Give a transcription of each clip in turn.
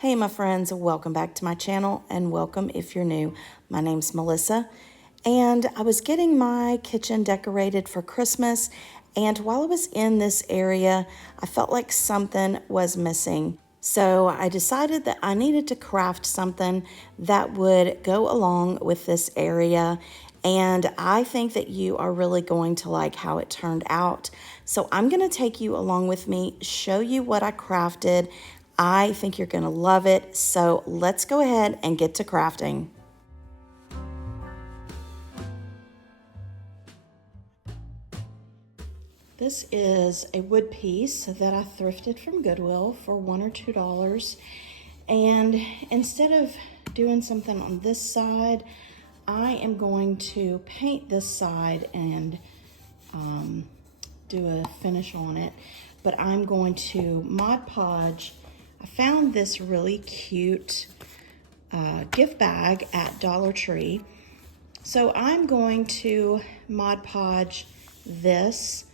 Hey my friends, welcome back to my channel and welcome if you're new. My name's Melissa and I was getting my kitchen decorated for Christmas, and while I was in this area I felt like something was missing. So I decided that I needed to craft something that would go along with this area, and I think that you are really going to like how it turned out. So I'm going to take you along with me, show you what I crafted. I think you're going to love it. So let's go ahead and get to crafting. This is a wood piece that I thrifted from Goodwill for $1 or $2. And instead of doing something on this side, I am going to paint this side and do a finish on it. But I'm going to Mod Podge. I found this really cute gift bag at Dollar Tree. So I'm going to Mod Podge this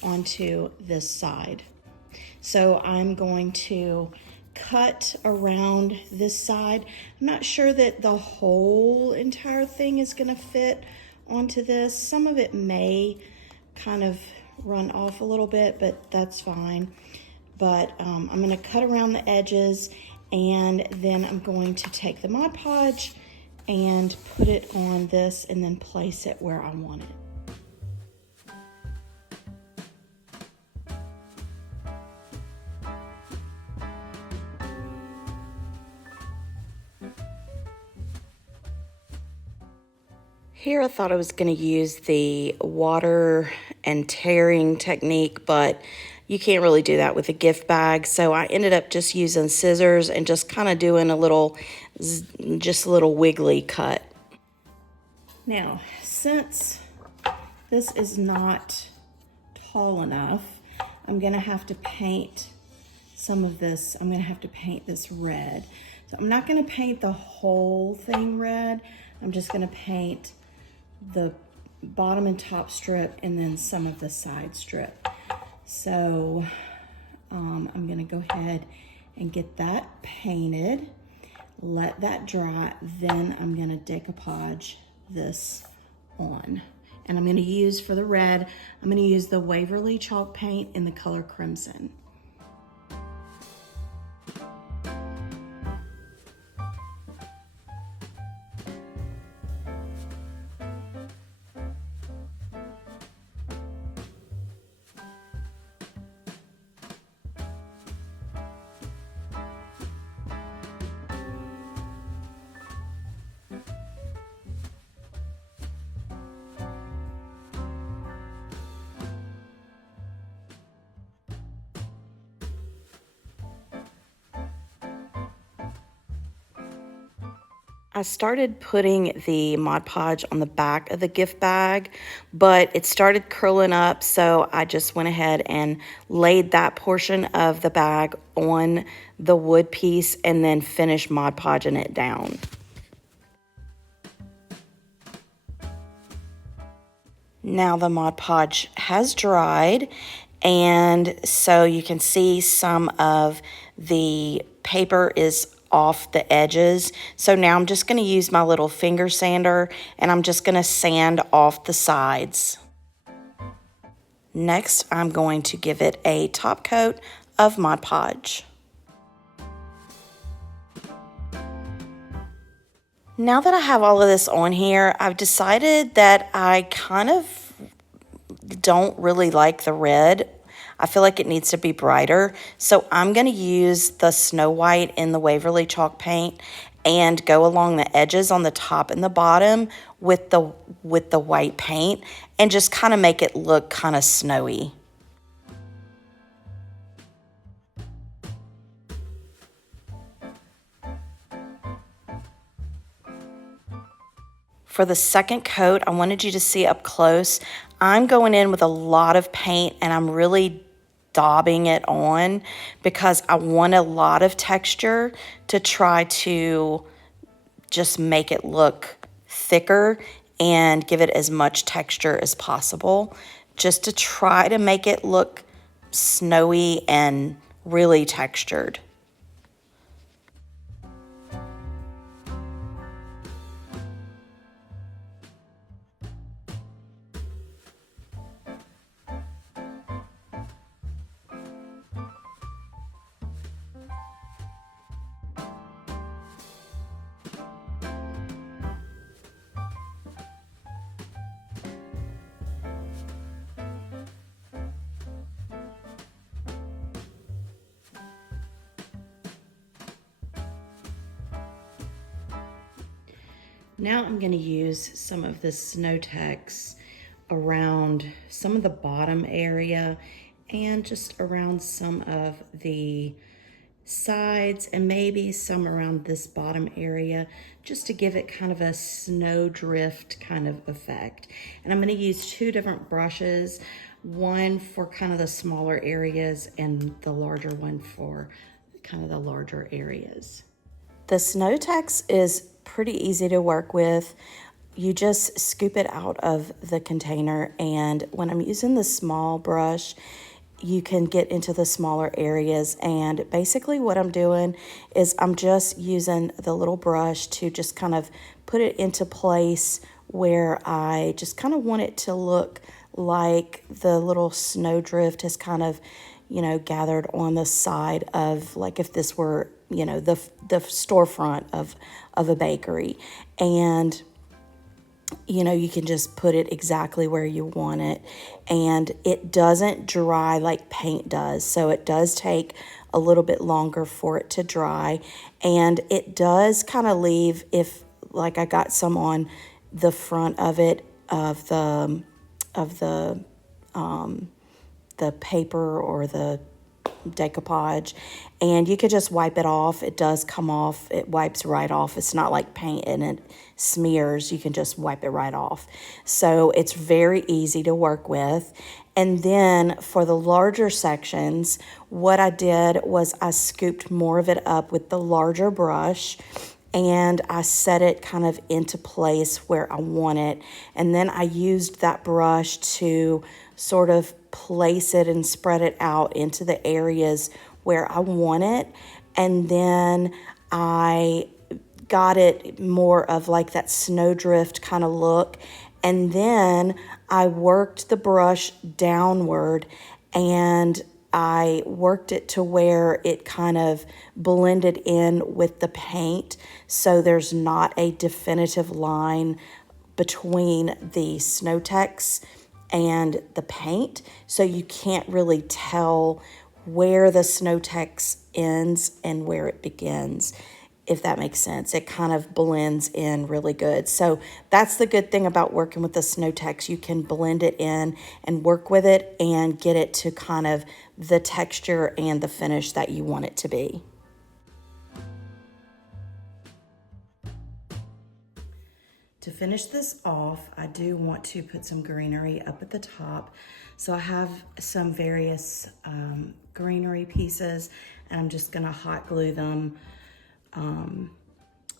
onto this side. So I'm going to cut around this side. I'm not sure that the whole entire thing is going to fit onto this. Some of it may kind of run off a little bit, but that's fine. But I'm going to cut around the edges, and then I'm going to take the Mod Podge and put it on this and then place it where I want it. Here I thought I was going to use the water and tearing technique, but you can't really do that with a gift bag. So I ended up just using scissors and just kind of doing a little wiggly cut. Now, since this is not tall enough, I'm going to have to paint some of this. I'm going to have to paint this red. So I'm not going to paint the whole thing red. I'm just going to paint the bottom and top strip and then some of the side strip. So I'm going to go ahead and get that painted, let that dry, then I'm going to decoupage this on. And I'm going to use, for the red, I'm going to use the Waverly chalk paint in the color Crimson. I started putting the Mod Podge on the back of the gift bag, but it started curling up, so I just went ahead and laid that portion of the bag on the wood piece and then finished Mod Podging it down. Now the Mod Podge has dried, and so you can see some of the paper is off the edges. So now I'm just going to use my little finger sander and I'm just going to sand off the sides. Next, I'm going to give it a top coat of Mod Podge. Now that I have all of this on here, I've decided that I kind of don't really like the red. I feel like it needs to be brighter. So I'm going to use the Snow White in the Waverly chalk paint and go along the edges on the top and the bottom with the white paint and just kind of make it look kind of snowy. For the second coat, I wanted you to see up close. I'm going in with a lot of paint and I'm really daubing it on because I want a lot of texture to try to just make it look thicker and give it as much texture as possible, just to try to make it look snowy and really textured. Now I'm gonna use some of this Snow Tex around some of the bottom area and just around some of the sides and maybe some around this bottom area, just to give it kind of a snowdrift kind of effect. And I'm going to use two different brushes, one for kind of the smaller areas and the larger one for kind of the larger areas. The Snow Tex is pretty easy to work with. You just scoop it out of the container, and when I'm using the small brush, you can get into the smaller areas. And basically what I'm doing is I'm just using the little brush to just kind of put it into place where I just kind of want it to look like the little snowdrift has kind of, gathered on the side of, like if this were, the storefront of a bakery. And you can just put it exactly where you want it, and it doesn't dry like paint does. So it does take a little bit longer for it to dry, and it does kind of leave, if like I got some on the front of it, of the paper or the decoupage, and you could just wipe it off. It does come off. It wipes right off. It's not like paint and it smears. You can just wipe it right off. So it's very easy to work with. And then for the larger sections, what I did was I scooped more of it up with the larger brush, and I set it kind of into place where I want it. And then I used that brush to sort of place it and spread it out into the areas where I want it. And then I got it more of like that snowdrift kind of look. And then I worked the brush downward, and I worked it to where it kind of blended in with the paint, so there's not a definitive line between the Snow Tex and the paint, so you can't really tell where the Snow Tex ends and where it begins, if that makes sense. It kind of blends in really good. So that's the good thing about working with the Snow Tex. You can blend it in and work with it and get it to kind of the texture and the finish that you want it to be. To finish this off, I do want to put some greenery up at the top. So I have some various greenery pieces, and I'm just gonna hot glue them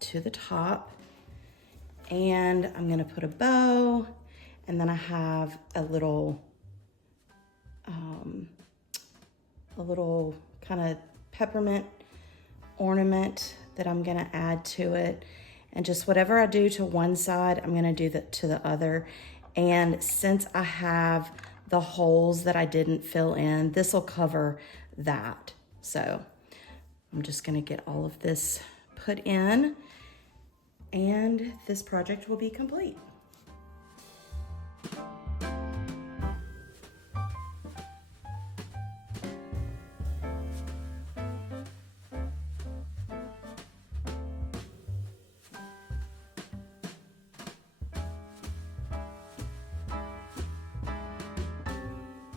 to the top. And I'm gonna put a bow, and then I have a little kind of peppermint ornament that I'm gonna add to it. And just whatever I do to one side, I'm gonna do that to the other. And since I have the holes that I didn't fill in, this will cover that. So I'm just gonna get all of this put in, and this project will be complete.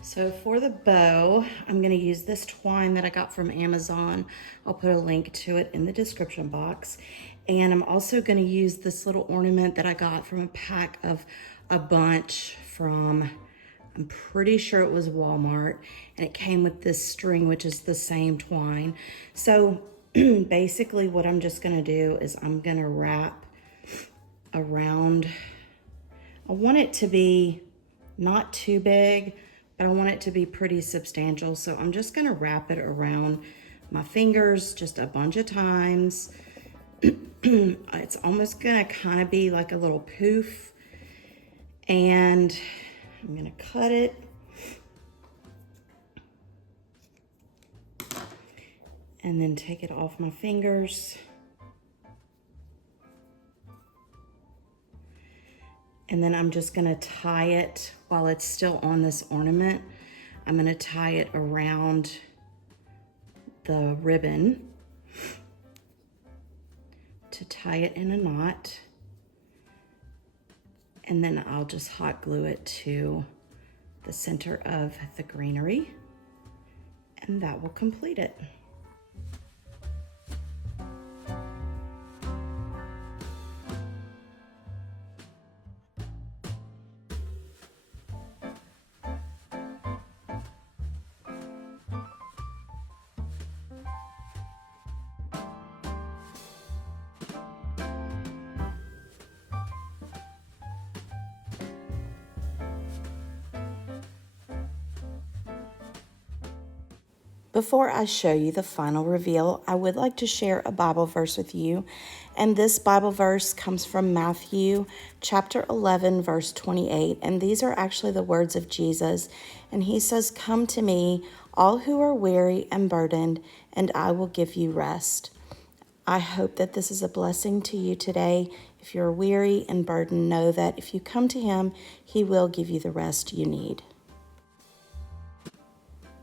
So for the bow, I'm gonna use this twine that I got from Amazon. I'll put a link to it in the description box. And I'm also gonna use this little ornament that I got from a pack of a bunch from, I'm pretty sure it was Walmart, and it came with this string, which is the same twine. So basically what I'm just gonna do is I'm gonna wrap around. I want it to be not too big, but I want it to be pretty substantial. So I'm just gonna wrap it around my fingers just a bunch of times. It's almost gonna kind of be like a little poof. And I'm gonna cut it. And then take it off my fingers. And then I'm just gonna tie it while it's still on this ornament. I'm gonna tie it around the ribbon to tie it in a knot. And then I'll just hot glue it to the center of the greenery, and that will complete it. Before I show you the final reveal, I would like to share a Bible verse with you. And this Bible verse comes from Matthew chapter 11, verse 28. And these are actually the words of Jesus. And he says, "Come to me, all who are weary and burdened, and I will give you rest." I hope that this is a blessing to you today. If you're weary and burdened, know that if you come to him, he will give you the rest you need.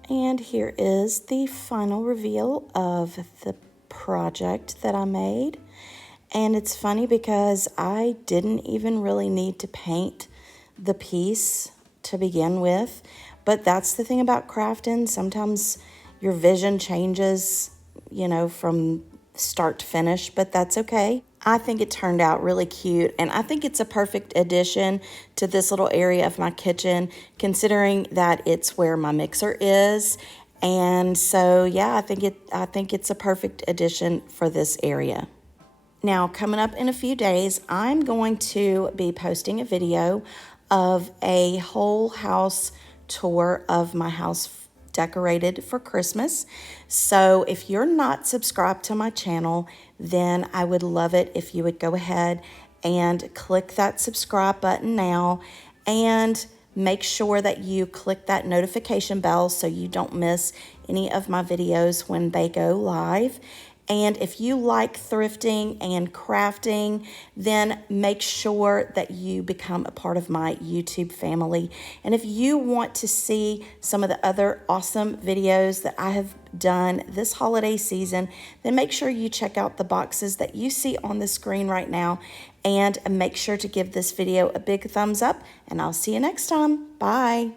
And here is the final reveal of the project that I made. And it's funny because I didn't even really need to paint the piece to begin with. But that's the thing about crafting. Sometimes your vision changes, from start to finish, but that's okay. I think it turned out really cute, and I think it's a perfect addition to this little area of my kitchen, considering that it's where my mixer is. And so, yeah, I think it's a perfect addition for this area. Now, coming up in a few days, I'm going to be posting a video of a whole house tour of my house decorated for Christmas. So if you're not subscribed to my channel, then I would love it if you would go ahead and click that subscribe button now, and make sure that you click that notification bell so you don't miss any of my videos when they go live. And if you like thrifting and crafting, then make sure that you become a part of my YouTube family. And if you want to see some of the other awesome videos that I have done this holiday season, then make sure you check out the boxes that you see on the screen right now. And make sure to give this video a big thumbs up, and I'll see you next time. Bye.